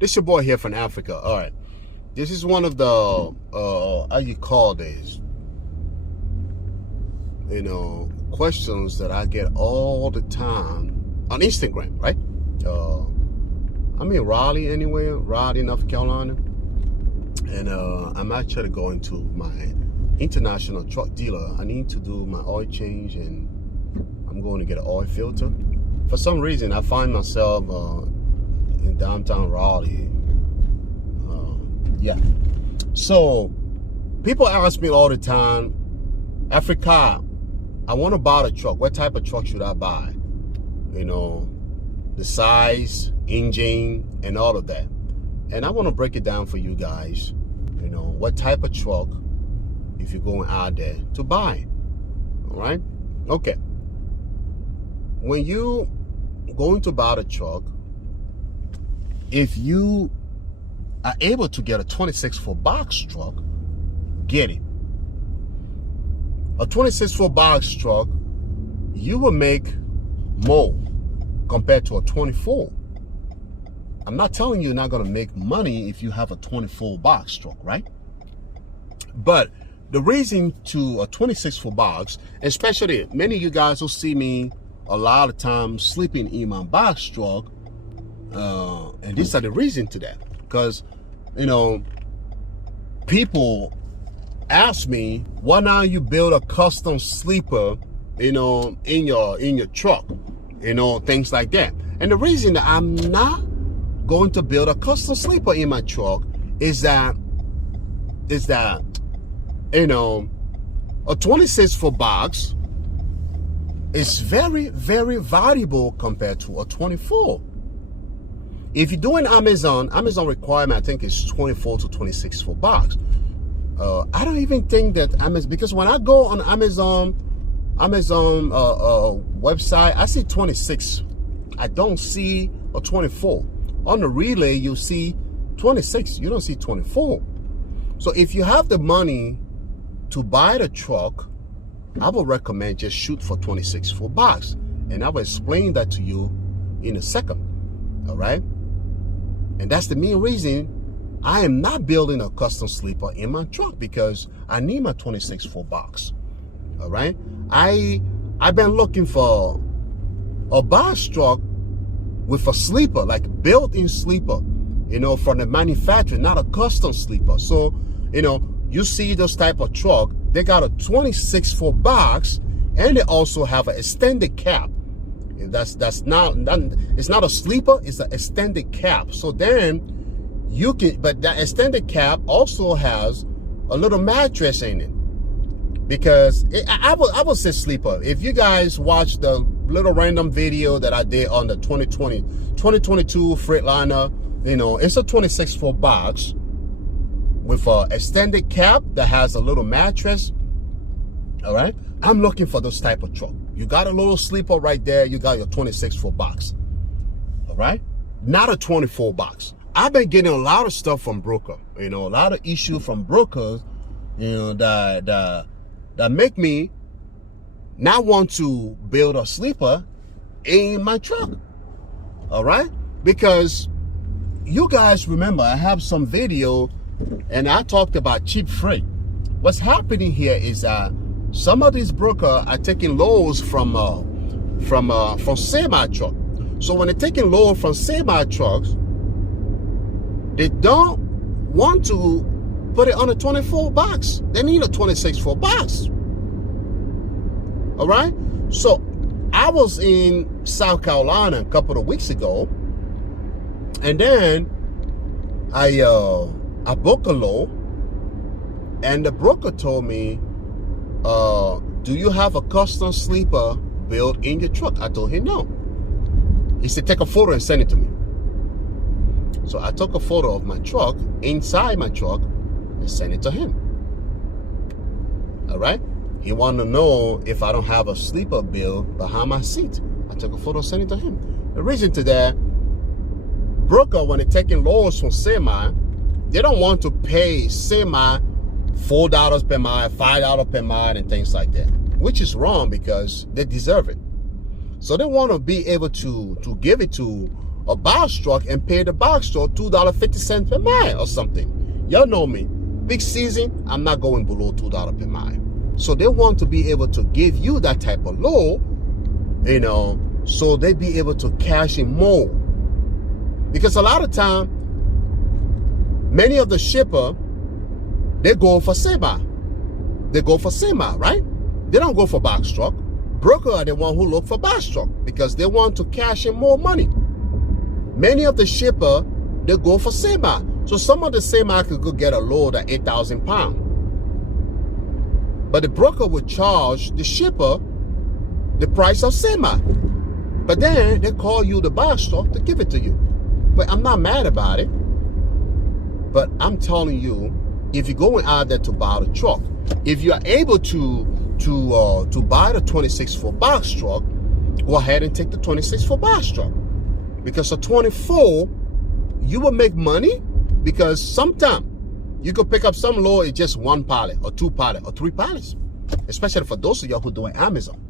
This your boy here from Africa. All right. This is one of the, how you call this? Questions that I get all the time on Instagram, right? I'm in Raleigh anyway, Raleigh, North Carolina. And I'm actually going to my international truck dealer. I need to do my oil change and I'm going to get an oil filter. For some reason, I find myself in downtown Raleigh. Yeah. So people ask me all the time, Africa, I want to buy a truck. What type of truck should I buy? The size, engine, and all of that. And I want to break it down for you guys. What type of truck, if you're going out there, to buy. All right? Okay. When you going to buy a truck, if you are able to get a 26-foot box truck, get it. A 26-foot box truck, you will make more compared to a 24. I'm not telling you you're not going to make money if you have a 24 box truck, right? But the reason to a 26-foot box, especially many of you guys will see me a lot of times sleeping in my box truck, and these are the reason to that. Because, people ask me, why not you build a custom sleeper, in your truck, things like that. And the reason that I'm not going to build a custom sleeper in my truck is that a 26-foot box is very, very valuable compared to a 24. If you're doing Amazon requirement, I think it's 24 to 26-foot box. I don't even think that Amazon, because when I go on Amazon website, I see 26. I don't see a 24. On the relay, you see 26. You don't see 24. So if you have the money to buy the truck, I would recommend just shoot for 26-foot box. And I will explain that to you in a second. All right? And that's the main reason I am not building a custom sleeper in my truck, because I need my 26-foot box. All right? I've been looking for a box truck with a sleeper, like built-in sleeper, from the manufacturer, not a custom sleeper. So, you see those type of truck, they got a 26-foot box, and they also have an extended cab. It's not a sleeper, it's an extended cab. So then you can, but that extended cab also has a little mattress in it. Because I would say sleeper. If you guys watch the little random video that I did on the 2022 Freightliner, it's a 26-foot box with an extended cab that has a little mattress. All right? I'm looking for those type of truck. You got a little sleeper right there. You got your 26-foot box. All right? Not a 24 box. I've been getting a lot of stuff from broker. A lot of issues from brokers, that make me not want to build a sleeper in my truck. All right? Because you guys remember, I have some video and I talked about cheap freight. What's happening here is that some of these brokers are taking loads from semi truck. So when they're taking load from semi trucks, they don't want to put it on a 24 box. They need a 26-foot box. All right? So I was in South Carolina a couple of weeks ago, and then I booked a load, and the broker told me, do you have a custom sleeper built in your truck? I told him no. He said, take a photo and send it to me. So I took a photo of my truck, inside my truck, and sent it to him. All right? He wanted to know if I don't have a sleeper built behind my seat. I took a photo and sent it to him. The reason to that, broker, when they're taking loads from semi, they don't want to pay semi $4 per mile, $5 per mile, and things like that, which is wrong because they deserve it. So they want to be able to give it to a box truck and pay the box truck $2.50 per mile or something. Y'all know me. Big season, I'm not going below $2 per mile. So they want to be able to give you that type of load, so they be able to cash in more. Because a lot of time, many of the shipper, they go for semi. They go for semi, right? They don't go for box truck. Broker are the one who look for box truck because they want to cash in more money. Many of the shipper, they go for semi. So some of the semi could go get a load at 8,000 pounds. But the broker would charge the shipper the price of semi. But then they call you the box truck to give it to you. But I'm not mad about it. But I'm telling you, if you're going out there to buy the truck, if you are able to buy the 26-foot box truck, go ahead and take the 26-foot box truck. Because a 24, you will make money because sometimes you could pick up some load, it's just one pallet or two pallets or three pallets. Especially for those of y'all who doing Amazon.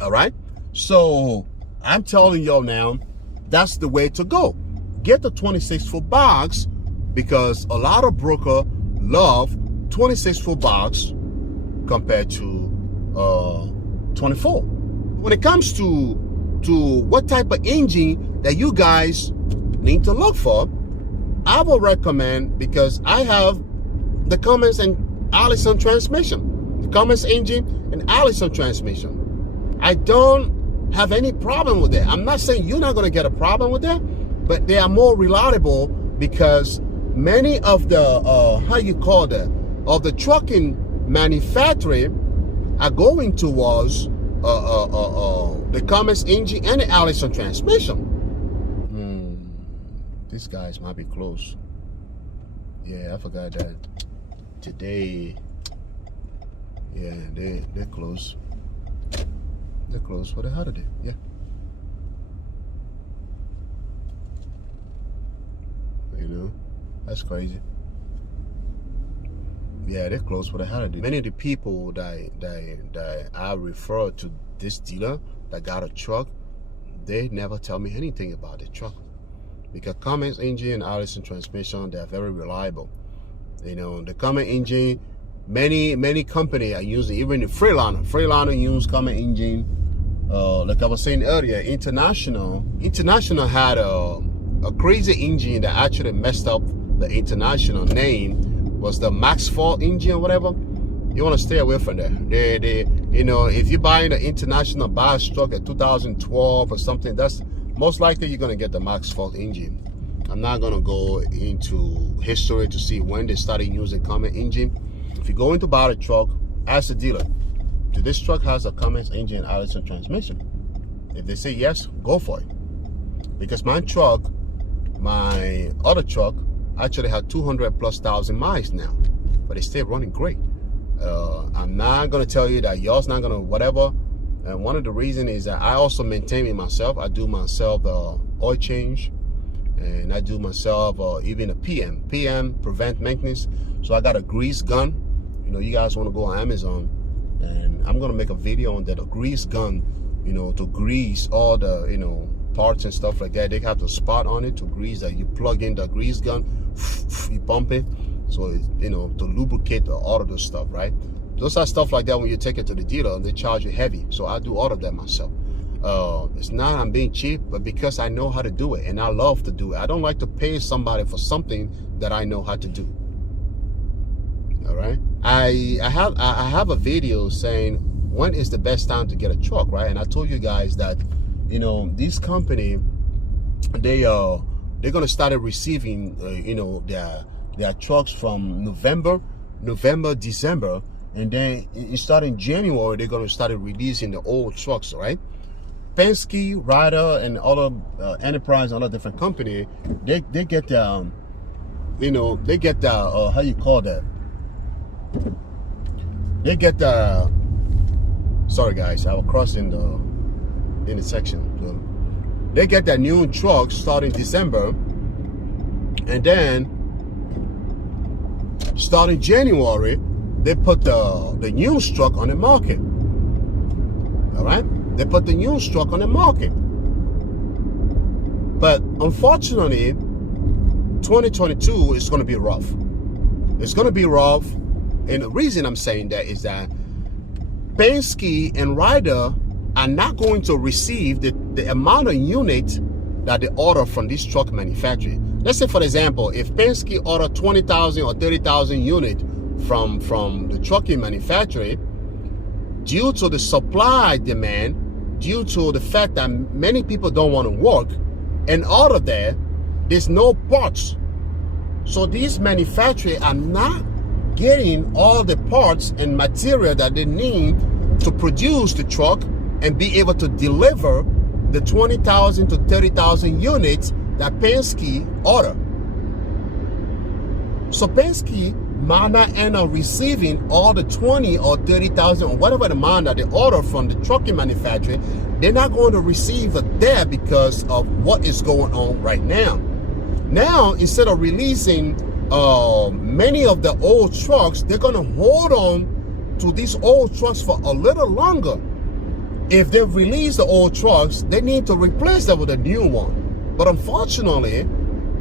All right? So I'm telling y'all now, that's the way to go. Get the 26-foot box because a lot of brokers love 26-foot box compared to 24. When it comes to what type of engine that you guys need to look for, I will recommend, because I have the Cummins and Allison transmission, the Cummins engine and Allison transmission. I don't have any problem with that. I'm not saying you're not going to get a problem with that, but they are more reliable because many of the of the trucking manufacturing are going towards the Cummins engine and the Allison transmission. These guys might be close. Yeah, I forgot that today. Yeah, they're close. They're close for the holiday. Yeah. That's crazy. Yeah, they're close for the holiday. Many of the people that I refer to this dealer that got a truck, they never tell me anything about the truck. Because Cummins engine and Allison transmission, they're very reliable. The Cummins engine, many companies are using, even the Freightliner. Freightliner use Cummins engine. Like I was saying earlier, International had a crazy engine that actually messed up the International name, was the Maxforce engine or whatever. You want to stay away from that. If you're buying the International box truck at 2012 or something, that's most likely you're going to get the Maxforce engine. I'm not going to go into history to see when they started using Cummins engine. If you go into buy a truck, ask the dealer, do this truck has a Cummins engine and Allison transmission? If they say yes, go for it. Because my other truck actually had 200,000+ miles now, but it's still running great. I'm not going to tell you that yours not going to whatever. And one of the reasons is that I also maintain it myself. I do myself oil change, and I do myself even a PM prevent maintenance. So I got a grease gun. You guys want to go on Amazon, and I'm going to make a video on that, a grease gun, to grease all the, parts and stuff like that. They have the spot on it to grease that. You plug in the grease gun, you pump it, so it's, to lubricate all of this stuff, right? Those are stuff like that when you take it to the dealer and they charge you heavy. So I do all of that myself. It's not I'm being cheap, but because I know how to do it and I love to do it. I don't like to pay somebody for something that I know how to do. All right. I have a video saying when is the best time to get a truck, right? And I told you guys that this company, they're gonna start receiving their trucks from November, December. And then starting January, they're going to start releasing the old trucks, right? Penske, Ryder, and other Enterprise, and other different company, they get the, they get the, how you call that? They get the, sorry guys, I was crossing the intersection. They get that new truck starting December, and then starting January, they put the new truck on the market. All right? They put the new truck on the market. But unfortunately, 2022 is going to be rough. It's going to be rough. And the reason I'm saying that is that Penske and Ryder are not going to receive the amount of units that they order from this truck manufacturer. Let's say, for example, if Penske order 20,000 or 30,000 units from the trucking manufacturer, due to the supply demand, due to the fact that many people don't want to work, and out of there, there's no parts. So these manufacturers are not getting all the parts and material that they need to produce the truck and be able to deliver the 20,000 to 30,000 units that Penske order. So Penske might not end up receiving all the 20 or 30,000 or whatever the amount that they order from the trucking manufacturer. They're not going to receive it there because of what is going on right now. Now, instead of releasing many of the old trucks, they're going to hold on to these old trucks for a little longer. If they release the old trucks, they need to replace them with a new one. But unfortunately,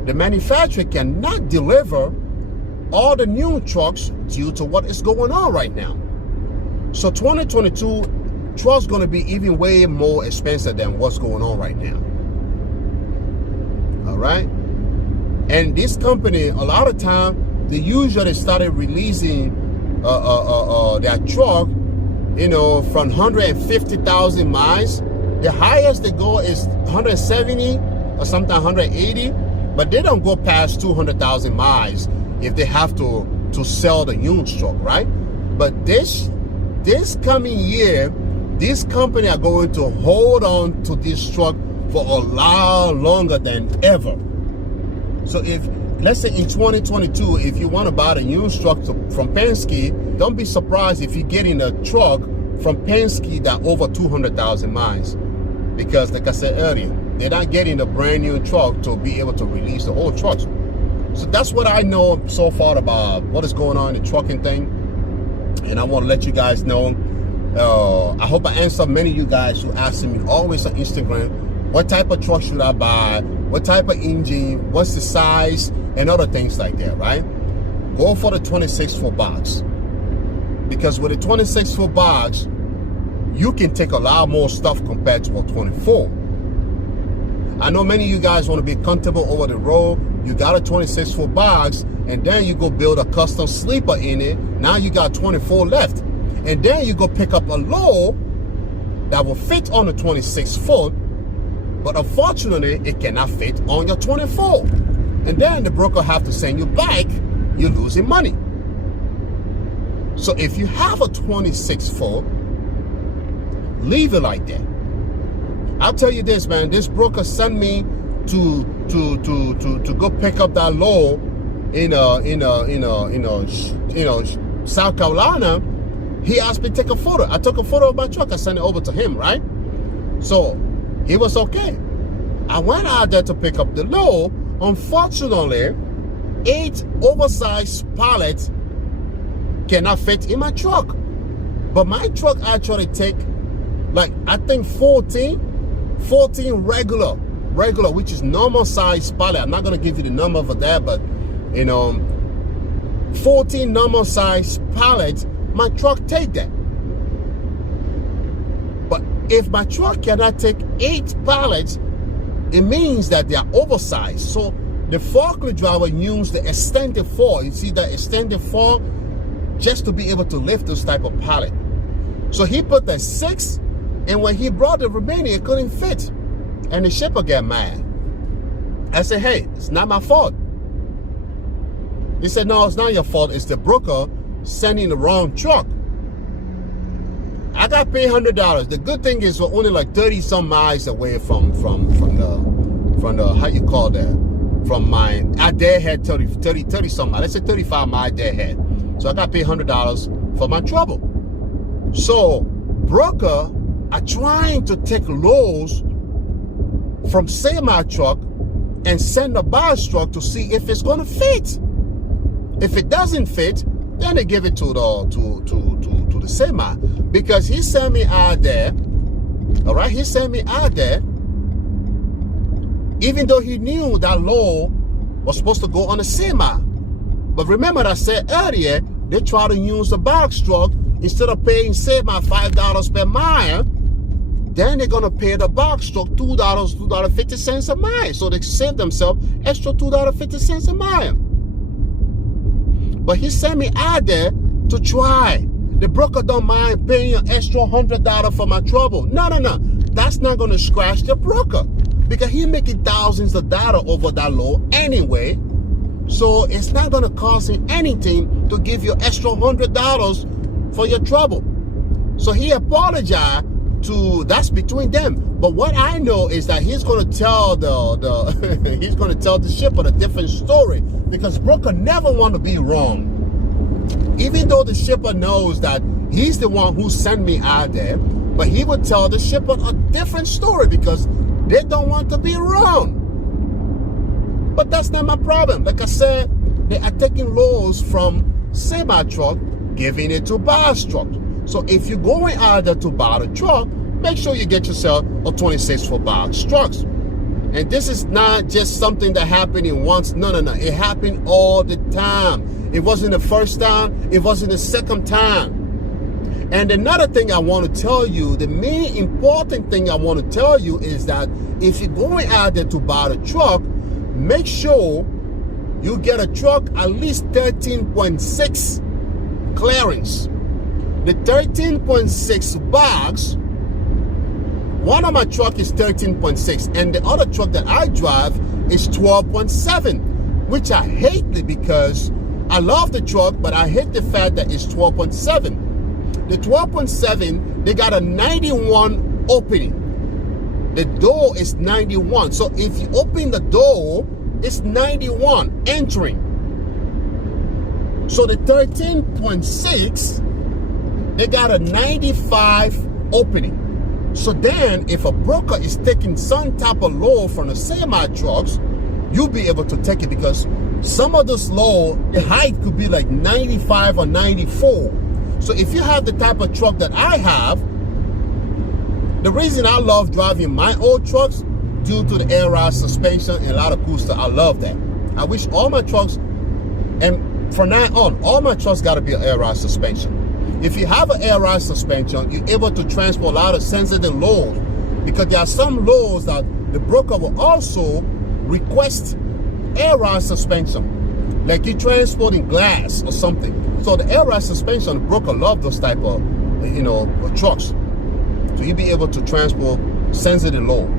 the manufacturer cannot deliver all the new trucks due to what is going on right now. So 2022 trucks going to be even way more expensive than what's going on right now. All right? And this company, a lot of time, they usually started releasing their truck, you know, from 150,000 miles. The highest they go is 170 or sometimes 180, but they don't go past 200,000 miles if they have to sell the used truck, right? But this coming year, this company are going to hold on to this truck for a lot longer than ever. So if, let's say in 2022, if you want to buy a used truck from Penske, don't be surprised if you're getting a truck from Penske that over 200,000 miles. Because like I said earlier, they're not getting a brand new truck to be able to release the old trucks. So that's what I know so far about what is going on in the trucking thing. And I want to let you guys know. I hope I answered many of you guys who ask me always on Instagram, what type of truck should I buy? What type of engine? What's the size? And other things like that, right? Go for the 26-foot box. Because with a 26-foot box, you can take a lot more stuff compared to a 24. I know many of you guys want to be comfortable over the road. You got a 26-foot box, and then you go build a custom sleeper in it. Now you got 24 left. And then you go pick up a load that will fit on a 26-foot, but unfortunately, it cannot fit on your 24. And then the broker have to send you back. You're losing money. So if you have a 26-foot, leave it like that. I'll tell you this, man. This broker sent me to go pick up that load in South Carolina. He asked me to take a photo. I took a photo of my truck. I sent it over to him, right? So it was okay. I went out there to pick up the load. Unfortunately, 8 oversized pallets cannot fit in my truck. But my truck actually take, like, I think 14 regular, which is normal size pallet. I'm not going to give you the number for that, but, 14 normal size pallets, my truck take that. But if my truck cannot take 8 pallets, it means that they are oversized. So the forklift driver used the extended fork. You see that extended fork just to be able to lift this type of pallet. So he put the 6, and when he brought the remaining, it couldn't fit. And the shipper got mad. I said, hey, it's not my fault. He said, no, it's not your fault. It's the broker sending the wrong truck. I got paid $100. The good thing is we're only like 30 some miles away from the how you call that? From mine. I deadhead 30 some miles. Let's say 35 miles deadhead. So I got paid $100 for my trouble. So broker are trying to take loads from semi truck and send a bus truck to see if it's gonna fit. If it doesn't fit, then they give it to the semi, because he sent me out there. All right, he sent me out there Even though he knew that load was supposed to go on a semi. But remember I said earlier, they try to use the box truck. Instead of paying semi $5 per mile, then they're gonna pay the box truck $2.50 a mile. So they save themselves extra $2.50 a mile. But he sent me out there to try. The broker don't mind paying an extra $100 for my trouble. No. That's not gonna scratch the broker because he's making thousands of dollars over that load anyway. So it's not gonna cost him anything to give you extra $100 for your trouble. So he apologized to, that's between them. But what I know is that he's gonna tell he's gonna tell the shipper a different story because broker never want to be wrong. Even though the shipper knows that he's the one who sent me out there, but he would tell the shipper a different story because they don't want to be wrong. But that's not my problem. Like I said, they are taking loads from semi-truck, giving it to box truck. So if you're going out there to buy the truck, make sure you get yourself a 26 for box trucks. And this is not just something that happened in once. No. It happened all the time. It wasn't the first time. It wasn't the second time. And another thing I want to tell you, the main important thing I want to tell you is that if you're going out there to buy the truck, make sure you get a truck at least 13.6 clearance. The 13.6 box, one of my truck is 13.6 and the other truck that I drive is 12.7, which I hate it because I love the truck, but I hate the fact that it's 12.7. The 12.7, they got a 91 opening. The door is 91. So if you open the door, it's 91 entering. So the 13.6, they got a 95 opening. So then if a broker is taking some type of load from the semi trucks, you'll be able to take it because some of this load, the height could be like 95 or 94. So if you have the type of truck that I have, the reason I love driving my old trucks due to the air ride suspension and a lot of cool stuff. I love that. I wish all my trucks, and from now on, all my trucks got to be an air ride suspension. If you have an air ride suspension, you're able to transport a lot of sensitive loads because there are some loads that the broker will also request air ride suspension. Like you're transporting glass or something. So the air ride suspension, the broker love those type of, trucks. So you'll be able to transport sensitive load.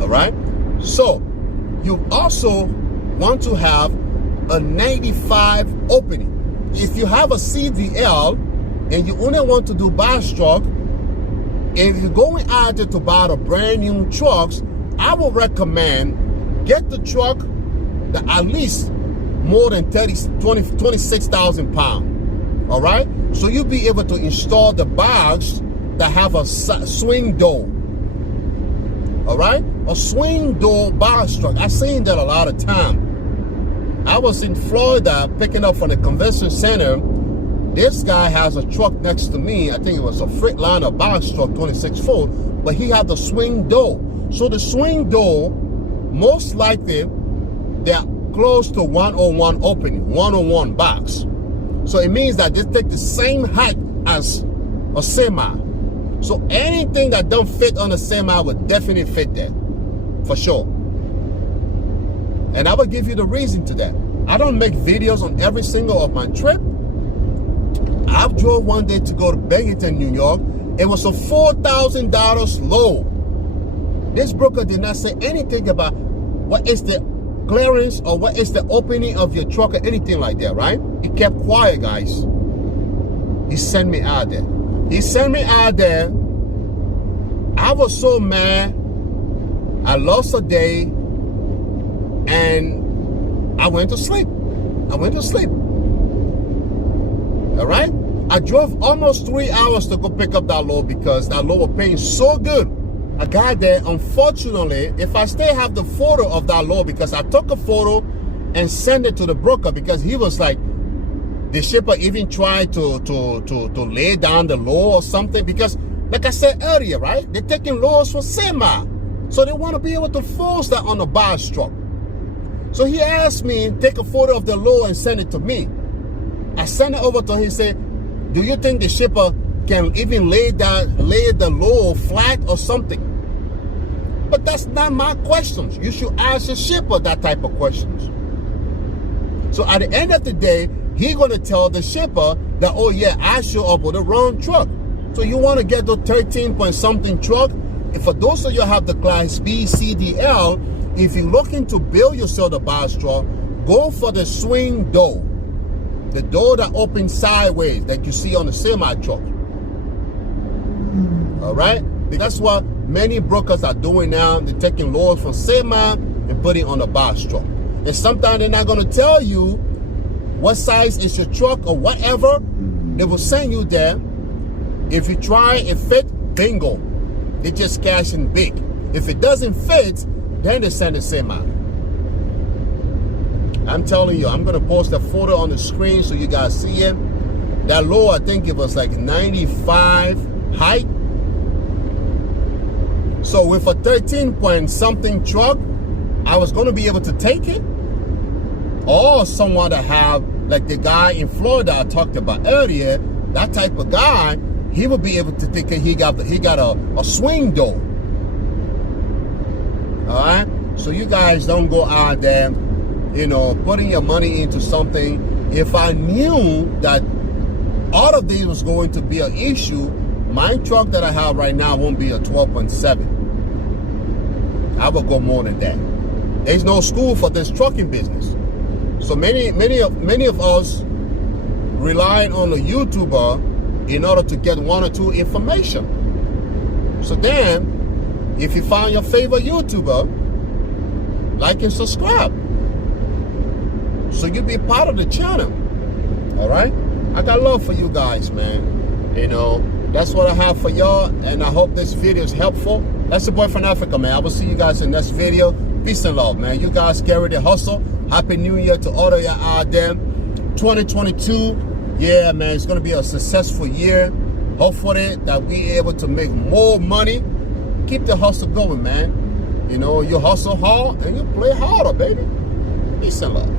All right. So you also want to have a 95 opening. If you have a CDL and you only want to do box truck, if you're going out there to buy the brand new trucks, I would recommend get the truck that at least more than 26,000 pounds. All right. So you'll be able to install the box that have a swing door. All right, a swing door box truck. I've seen that a lot of time. I was in Florida picking up from the convention center. This guy has a truck next to me. I think it was a Freightliner box truck, 26-foot, but he had the swing door. So the swing door, most likely, they're close to 101 opening, 101 box. So it means that they take the same height as a semi. So anything that don't fit on a semi would definitely fit there, for sure. And I will give you the reason to that. I don't make videos on every single of my trip. I drove one day to go to Binghamton, New York. It was a $4,000 load. This broker did not say anything about what is the clearance or what is the opening of your truck or anything like that, right? He kept quiet, guys. He sent me out there. He sent me out there. I was so mad. I lost a day and I went to sleep. All right? I drove almost 3 hours to go pick up that load because that load was paying so good. I got there. Unfortunately, if I still have the photo of that load, because I took a photo and sent it to the broker because he was like, the shipper even tried to lay down the load or something because, like I said earlier, right? They're taking loads for semi. So they want to be able to force that on the box truck. So he asked me, take a photo of the load and send it to me. I sent it over to him. He said, do you think the shipper can even lay the load flat or something? But that's not my questions. You should ask the shipper that type of questions. So at the end of the day, he's going to tell the shipper that, oh yeah, I show up with the wrong truck. So you want to get the 13 point something truck. And for those of you who have the class B, C, D, L, if you're looking to build yourself a box truck, go for the swing door. The door that opens sideways that you see on the semi truck. All right? That's what many brokers are doing now. They're taking loads from semi and putting on a box truck. And sometimes they're not going to tell you what size is your truck or whatever. They will send you there. If you try it fit, bingo. They just cash in big. If it doesn't fit, then they send the semi. I'm telling you, I'm going to post a photo on the screen so you guys see it. That load, I think it was like 95 height. So with a 13 point something truck, I was going to be able to take it. Or someone that have, like the guy in Florida I talked about earlier, that type of guy, he would be able to take it. He got a swing door. All right? So you guys don't go out there, you know, putting your money into something. If I knew that all of these was going to be an issue, my truck that I have right now won't be a 12.7. I will go more than that. There's no school for this trucking business. So many of us relying on a YouTuber in order to get one or two information. So then, if you find your favorite YouTuber, like and subscribe. So you be part of the channel. All right? I got love for you guys, man. You know, that's what I have for y'all. And I hope this video is helpful. That's the boy from Africa, man. I will see you guys in the next video. Peace and love, man. You guys carry the hustle. Happy New Year to all of y'all out there. 2022, yeah, man, it's going to be a successful year. Hopefully that we able to make more money. Keep the hustle going, man. You know, you hustle hard and you play harder, baby. Peace and love.